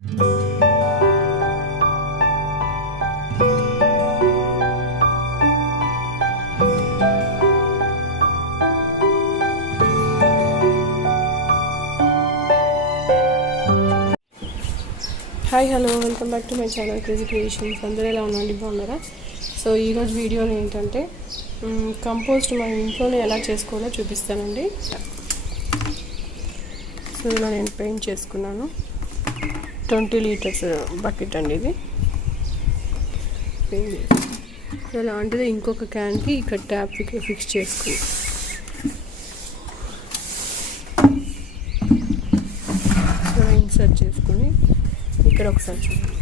Hi hello welcome back to my channel crazy creations. అందరూ ఎలా ఉన్నారండి, బాగున్నారా? సో ఈరోజు వీడియోలో ఏంటంటే కంపోస్ట్ మన ఇంట్లోనే ఎలా చేసుకోవాలో చూపిస్తానండి. సో ఇలా నేను పెయింట్ చేసుకున్నాను. 20 లీటర్స్ బకెట్ అండి ఇది. పెయింట్ సో అలాంటిది ఇంకొక క్యాన్కి ఇక్కడ ట్యాప్ ఫిక్స్ చేసుకున్నాను. సో ఇన్సర్ట్ చేసుకొని ఇక్కడ ఒకసారి చూడండి,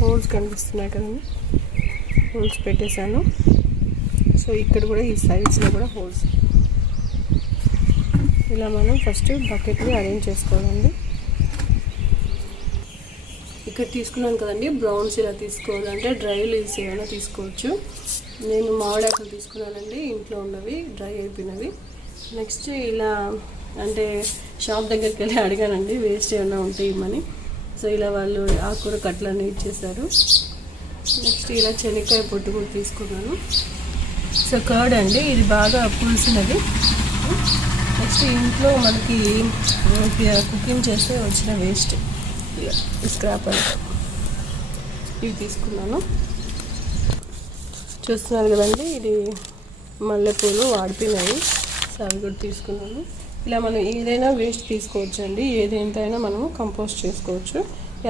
హోల్స్ కనిపిస్తున్నాయి కదండి, హోల్స్ పెట్టేశాను. సో ఇక్కడ కూడా ఈ సైడ్స్లో కూడా హోల్స్. ఇలా మనం ఫస్ట్ బకెట్ని అరేంజ్ చేసుకోవాలండి. ఇక్కడ తీసుకున్నాను కదండి బ్రౌన్స్, ఇలా తీసుకోవాలంటే డ్రై లీవ్స్ ఏమైనా తీసుకోవచ్చు. నేను మామిడాకులు తీసుకున్నానండి, ఇంట్లో ఉన్నవి డ్రై అయిపోయినవి. నెక్స్ట్ ఇలా అంటే షాప్ దగ్గరికి వెళ్ళి అడిగానండి, వేస్ట్ ఏమైనా ఉంటాయి ఇమ్మని. సో ఇలా వాళ్ళు ఆకుకూర కట్లన్నీ ఇచ్చేసారు. నెక్స్ట్ ఇలా శనక్కాయ పొట్టు కూడా తీసుకున్నాను. సో కర్డ్ అండి, ఇది బాగా పులిసినది. నెక్స్ట్ ఇంట్లో మనకి కుకింగ్ చేస్తే వచ్చిన వేస్ట్ స్క్రాప్ అంటే ఇవి తీసుకున్నాను. చూస్తున్నారు కదండి, ఇది మల్లెపూలు వాడిపోయినాయి. సో అవి కూడా తీసుకున్నాను. ఇలా మనం ఏదైనా వేస్ట్ తీసుకోవచ్చు అండి, ఏదైనా మనము కంపోస్ట్ చేసుకోవచ్చు.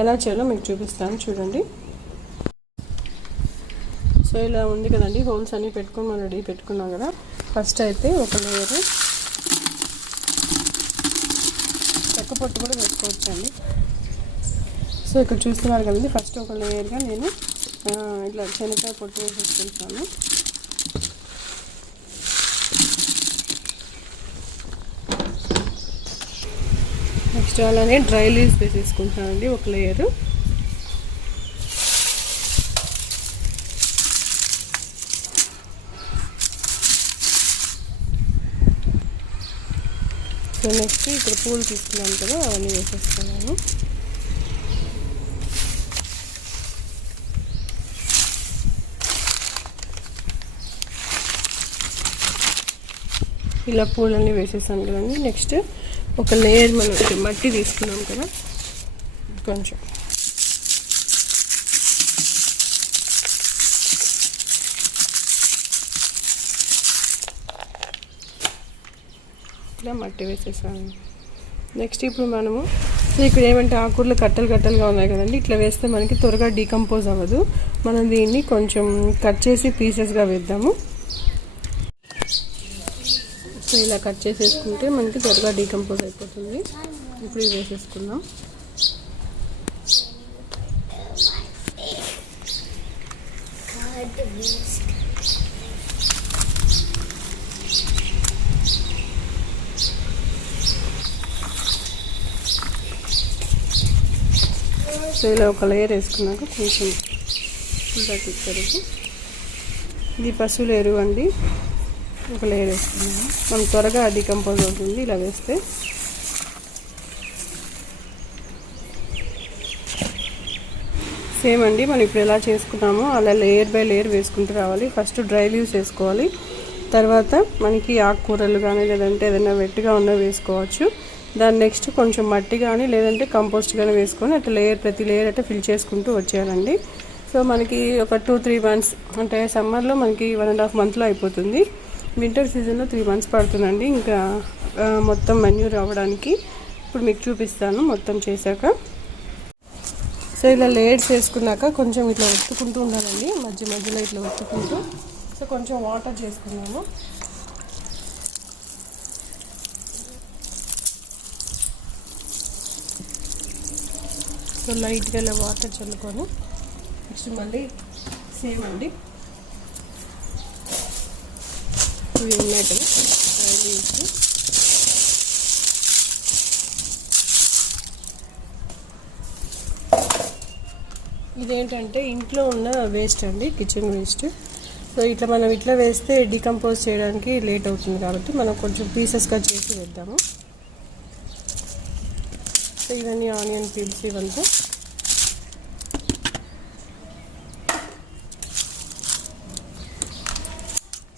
ఎలా చేయాలో మీకు చూపిస్తాను చూడండి. సో ఇలా ఉంది కదండి, హోల్స్ అన్నీ పెట్టుకొని మనం రెడీ పెట్టుకున్నాం కదా. ఫస్ట్ అయితే ఒక లేయర్ చెక్క పొట్టు కూడా పెట్టుకోవచ్చు అండి. సో ఇక్కడ చూస్తున్నారు కదండి, ఫస్ట్ ఒక లేయర్గా నేను ఇట్లా శనక్కాయ పొట్టు వేసేసుకుంటాను. నెక్స్ట్ అలానే డ్రై లీవ్స్ వేసేసుకుంటానండి ఒక లేయరు. సో నెక్స్ట్ ఇక్కడ పూలు తీసుకున్నాను కదా, అవన్నీ వేసేస్తున్నాను. ఇలా పూలన్నీ వేసేసాను కదండి. నెక్స్ట్ ఒక లేయర్ మనం మట్టి తీసుకున్నాం కదా, కొంచెం ఇలా మట్టి వేసేసాను. నెక్స్ట్ ఇప్పుడు మనము ఇక్కడ ఏమంటే ఆకుకూరలు కట్టలుగా ఉన్నాయి కదండి, ఇట్లా వేస్తే మనకి త్వరగా డీకంపోజ్ అవ్వదు. మనం దీన్ని కొంచెం కట్ చేసి పీసెస్గా వేద్దాము. సో ఇలా కట్ చేసేసుకుంటే మనకి త్వరగా డీకంపోజ్ అయిపోతుంది. ఇప్పుడు ఇవి వేసేసుకుందాం. సో ఇలా ఒక లేయర్ వేసుకున్నాక కొంచెం ఇది పశువుల ఎరువు అండి, ఒక లేయర్ వేసుకున్నాము. మనం త్వరగా డీకంపోజ్ అవుతుంది ఇలా వేస్తే. సేమ్ అండి, మనం ఇప్పుడు ఎలా చేసుకున్నామో అలా లేయర్ బై లేయర్ వేసుకుంటూ రావాలి. ఫస్ట్ డ్రై లీవ్స్ వేసుకోవాలి, తర్వాత మనకి ఆకుకూరలు కానీ లేదంటే ఏదైనా వెట్టిగా ఉన్నవి వేసుకోవచ్చు. దాని నెక్స్ట్ కొంచెం మట్టి కానీ లేదంటే కంపోస్ట్ కానీ వేసుకొని అట్లా ప్రతి లేయర్ అయితే ఫిల్ చేసుకుంటూ వచ్చేయాలండి. సో మనకి ఒక 2-3 మంత్స్ అంటే సమ్మర్లో మనకి 1.5 మంత్లో అయిపోతుంది. వింటర్ సీజన్లో 3 మంత్స్ పడుతుందండి ఇంకా మొత్తం మెన్యూర్ అవ్వడానికి. ఇప్పుడు మీకు చూపిస్తాను మొత్తం చేశాక. సో ఇలా లేయర్స్ వేసుకున్నాక కొంచెం ఇట్లా ఒత్తుకుంటూ ఉండాలండి, మధ్యలో ఇట్లా ఒత్తుకుంటూ. సో కొంచెం వాటర్ చేసుకున్నాము. సో లైట్గా ఇలా వాటర్ చల్లుకొని నెక్స్ట్ మళ్ళీ సేమ్ అండి ఇవి ఉన్నాయి కదా డ్రై లీవ్స్. ఇదేంటంటే ఇంట్లో ఉన్న వేస్ట్ అండి, కిచెన్ వేస్ట్. సో ఇట్లా మనం ఇట్లా వేస్తే డీకంపోజ్ చేయడానికి లేట్ అవుతుంది కాబట్టి మనం కొంచెం పీసెస్గా చేసి వేద్దాము. సో ఇవన్నీ ఆనియన్ పీల్స్ ఇవంతా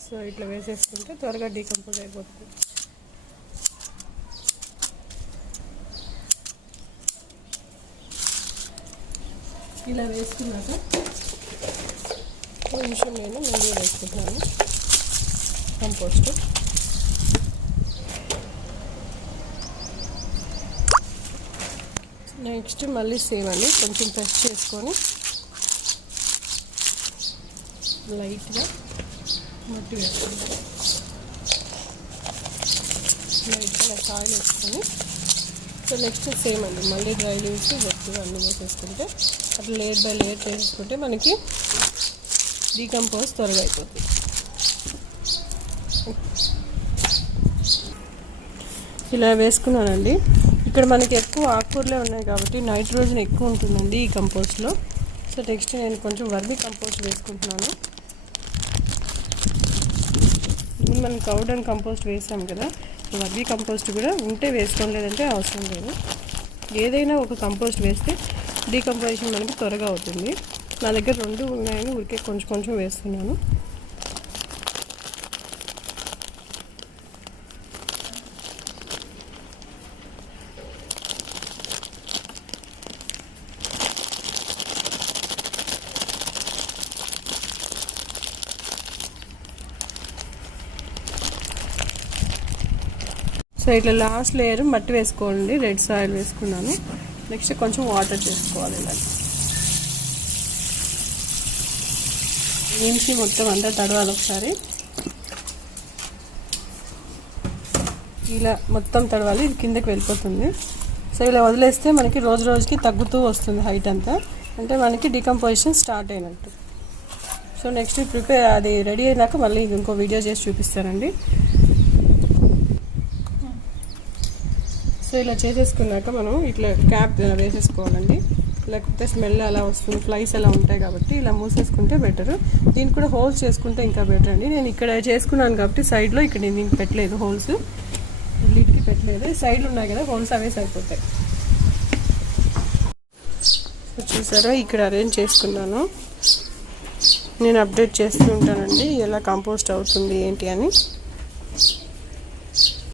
సో ఇట్లా వేసేసుకుంటే త్వరగా డీకంపోజ్ అయిపోతుంది. ఇలా వేసుకున్నాక కొంచెం నేను నెయ్యి వేసుకుంటున్నాను కంపోస్ట్. నెక్స్ట్ మళ్ళీ సేమ్ అండి, కొంచెం ప్రెస్ చేసుకొని లైట్గా మట్టి వేసుకుంటాం. లైట్గా సాయిల్ వేసుకొని సో నెక్స్ట్ సేమ్ అండి, మళ్ళీ డ్రై లీవ్స్ గట్టిగా అన్నీ వేసేసుకుంటే అట్లా లేయర్ బై లేయర్ చేసుకుంటే మనకి డీకంపోజ్ త్వరగా అయిపోతుంది. ఇలా వేసుకున్నానండి. ఇక్కడ మనకి ఎక్కువ ఆకుకూరలే ఉన్నాయి కాబట్టి నైట్రోజన్ ఎక్కువ ఉంటుందండి ఈ కంపోస్ట్లో. సో నెక్స్ట్ నేను కొంచెం వర్మీ కంపోస్ట్ వేసుకుంటున్నాను. మనం కౌడ్ అండ్ కంపోస్ట్ వేసాం కదా, వర్మీ కంపోస్ట్ కూడా ఉంటే వేసుకోండి, లేదంటే అవసరం లేదు. ఏదైనా ఒక కంపోస్ట్ వేస్తే డీకంపోజిషన్ మనకి త్వరగా అవుతుంది. నా దగ్గర 2 ఉన్నాయని ఊరికే కొంచెం కొంచెం వేస్తున్నాను. సో ఇట్లా లాస్ట్ లేయర్ మట్టి వేసుకోండి, రెడ్ సాయిల్ వేసుకున్నాను. నెక్స్ట్ కొంచెం వాటర్ చేసుకోవాలి. ఇలా వేసి మొత్తం అంతా తడవాలి ఒకసారి. ఇలా మొత్తం తడవాలి, ఇది కిందకి వెళ్ళిపోతుంది. సో ఇలా వదిలేస్తే మనకి రోజు రోజుకి తగ్గుతూ వస్తుంది హైట్ అంతా, అంటే మనకి డీకంపోజిషన్ స్టార్ట్ అయినట్టు. సో నెక్స్ట్ ప్రిపేర్ అది రెడీ అయినాక మళ్ళీ ఇంకో వీడియో చేసి చూపిస్తానండి. సో ఇలా చేసేసుకున్నాక మనం ఇట్లా క్యాప్ వేసేసుకోవాలండి, లేకపోతే స్మెల్ అలా వస్తుంది, ఫ్లైస్ అలా ఉంటాయి కాబట్టి ఇలా మూసేసుకుంటే బెటర్. దీనికి కూడా హోల్స్ చేసుకుంటే ఇంకా బెటర్ అండి. నేను ఇక్కడ చేసుకున్నాను కాబట్టి సైడ్లో ఇక్కడ దీనికి పెట్టలేదు, హోల్స్ లిడ్కి పెట్టలేదు. సైడ్లు ఉన్నాయి కదా హోల్స్, అవే సరిపోతాయి. సో చూసారా ఇక్కడ అరేంజ్ చేసుకున్నాను. నేను అప్డేట్ చేస్తూ ఉంటానండి ఎలా కంపోస్ట్ అవుతుంది ఏంటి అని.